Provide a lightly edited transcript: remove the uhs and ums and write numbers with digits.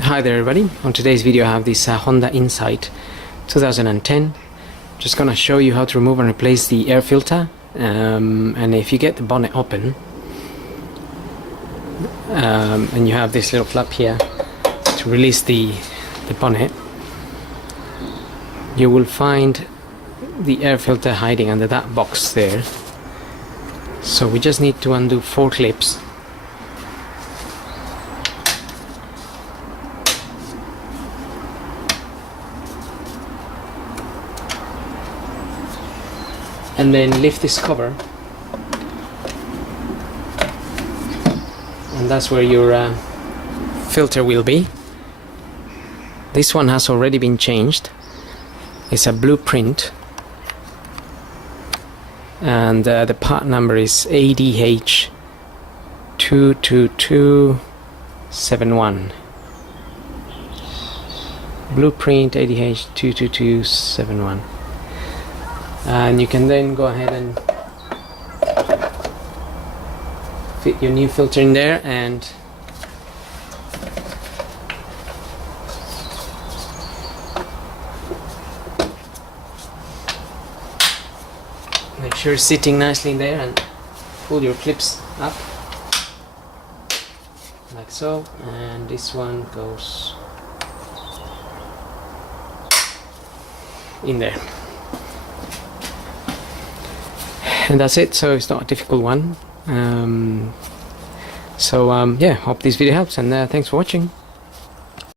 Hi there everybody, on today's video I have this Honda Insight 2010. Just gonna show you how to remove and replace the air filter, and if you get the bonnet open and you have this little flap here to release the bonnet, you will find the air filter hiding under that box there. So we just need to undo 4 clips. And then lift this cover, and that's where your filter will be. This one has already been changed. It's a blueprint, and the part number is ADH22271. Blueprint ADH22271. And you can then go ahead and fit your new filter in there, and make sure it's sitting nicely in there, and pull your clips up like so, and this one goes in there. And that's it, so it's not a difficult one. Yeah, hope this video helps, and thanks for watching.